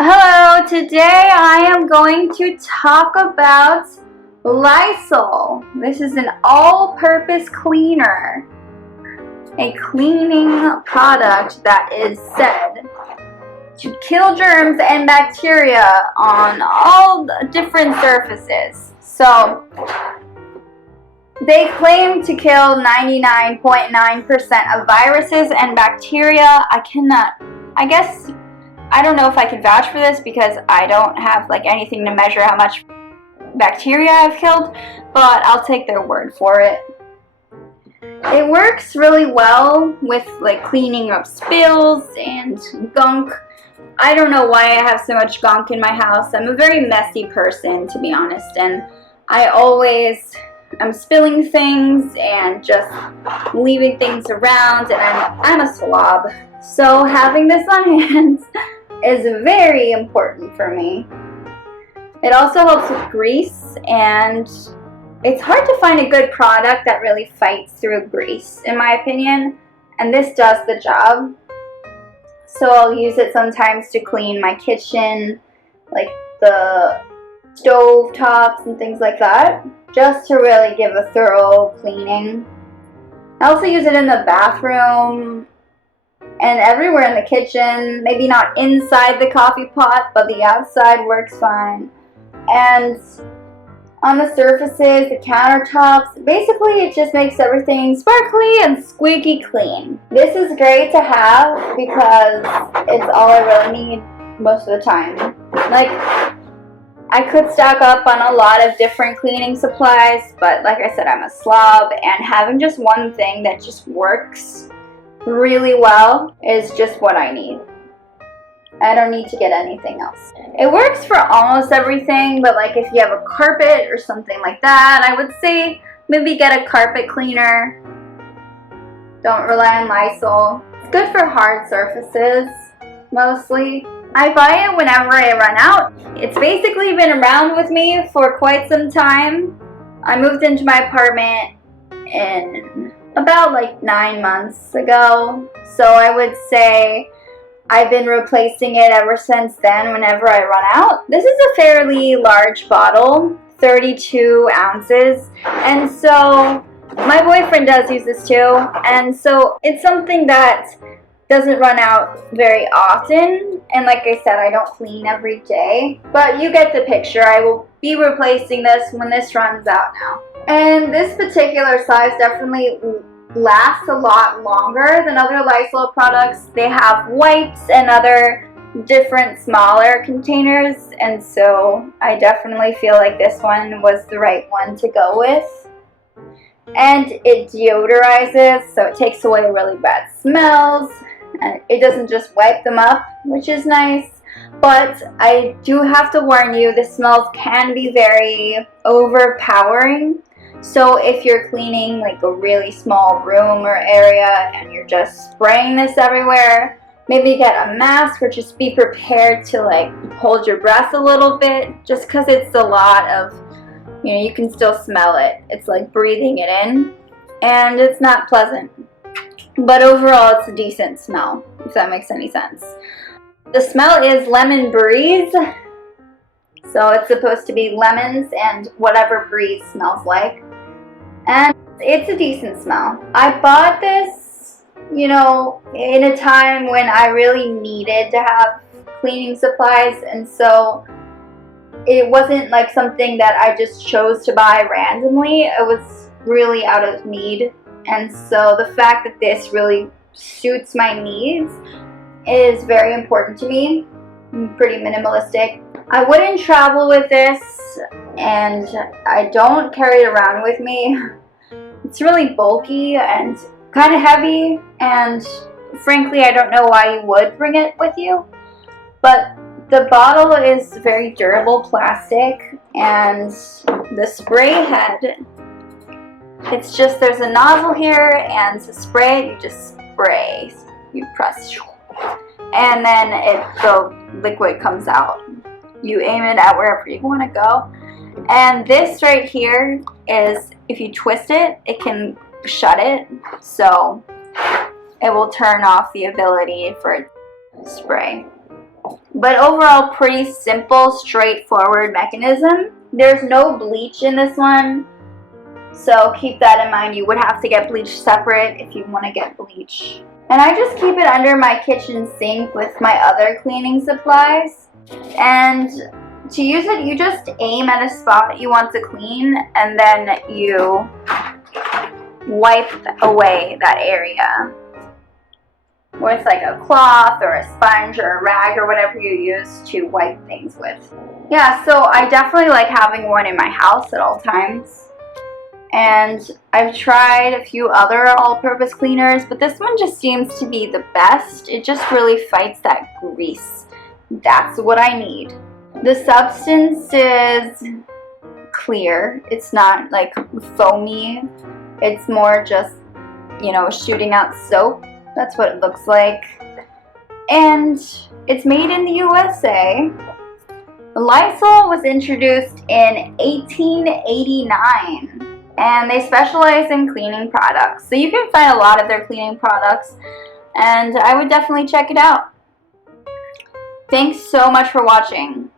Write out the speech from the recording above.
Hello, today I am going to talk about Lysol. This is an all-purpose cleaner, a cleaning product that is said to kill germs and bacteria on all different surfaces. So they claim to kill 99.9% of viruses and bacteria. I don't know if I can vouch for this because I don't have anything to measure how much bacteria I've killed, but I'll take their word for it. It works really well with cleaning up spills and gunk. I don't know why I have so much gunk in my house. I'm a very messy person, to be honest, and I'm spilling things and just leaving things around, and I'm a slob. So having this on hand is very important for me. It also helps with grease, and it's hard to find a good product that really fights through grease, in my opinion, and this does the job. So I'll use it sometimes to clean my kitchen, like the stove tops and things like that, just to really give a thorough cleaning. I also use it in the bathroom and everywhere in the kitchen. Maybe not inside the coffee pot, but the outside works fine. And on the surfaces, the countertops, basically it just makes everything sparkly and squeaky clean. This is great to have because it's all I really need most of the time. I could stock up on a lot of different cleaning supplies, but like I said, I'm a slob, and having just one thing that just works really well is just what I need. I don't need to get anything else. It works for almost everything, but if you have a carpet or something like that, I would say maybe get a carpet cleaner. Don't rely on Lysol. It's good for hard surfaces, mostly. I buy it whenever I run out. It's basically been around with me for quite some time. I moved into my apartment in about 9 months ago, so I would say I've been replacing it ever since then whenever I run out. This is a fairly large bottle, 32 ounces, and so my boyfriend does use this too, and so it's something that doesn't run out very often, and like I said, I don't clean every day, but you get the picture. I will be replacing this when this runs out now. And this particular size definitely lasts a lot longer than other Lysol products. They have wipes and other different smaller containers, and so I definitely feel like this one was the right one to go with. And it deodorizes, so it takes away really bad smells, and it doesn't just wipe them up, which is nice. But I do have to warn you, the smells can be very overpowering. So if you're cleaning a really small room or area and you're just spraying this everywhere, maybe get a mask, or just be prepared to hold your breath a little bit, just because it's a lot of, you can still smell it. It's like breathing it in, and it's not pleasant. But overall, it's a decent smell, if that makes any sense. The smell is lemon breeze. So it's supposed to be lemons and whatever breeze smells like. And it's a decent smell. I bought this, in a time when I really needed to have cleaning supplies. And so it wasn't something that I just chose to buy randomly. It was really out of need. And so the fact that this really suits my needs is very important to me. I'm pretty minimalistic. I wouldn't travel with this, and I don't carry it around with me. It's really bulky and kind of heavy, and frankly, I don't know why you would bring it with you. But the bottle is very durable plastic, and the spray head, it's just, there's a nozzle here, and to spray it, you just spray. You press, and then the liquid comes out. You aim it at wherever you want to go. And this right here is, if you twist it, it can shut it, so it will turn off the ability for it to spray. But overall, pretty simple, straightforward mechanism. There's no bleach in this one, so keep that in mind. You would have to get bleach separate if you want to get bleach. And I just keep it under my kitchen sink with my other cleaning supplies. And to use it, you just aim at a spot you want to clean, and then you wipe away that area with like a cloth or a sponge or a rag or whatever you use to wipe things with. Yeah, so I definitely like having one in my house at all times. And I've tried a few other all-purpose cleaners, but this one just seems to be the best. It just really fights that grease. That's what I need. The substance is clear. It's not like foamy. It's more just, you know, shooting out soap. That's what it looks like. And it's made in the USA. Lysol was introduced in 1889. And they specialize in cleaning products. So you can find a lot of their cleaning products. And I would definitely check it out. Thanks so much for watching.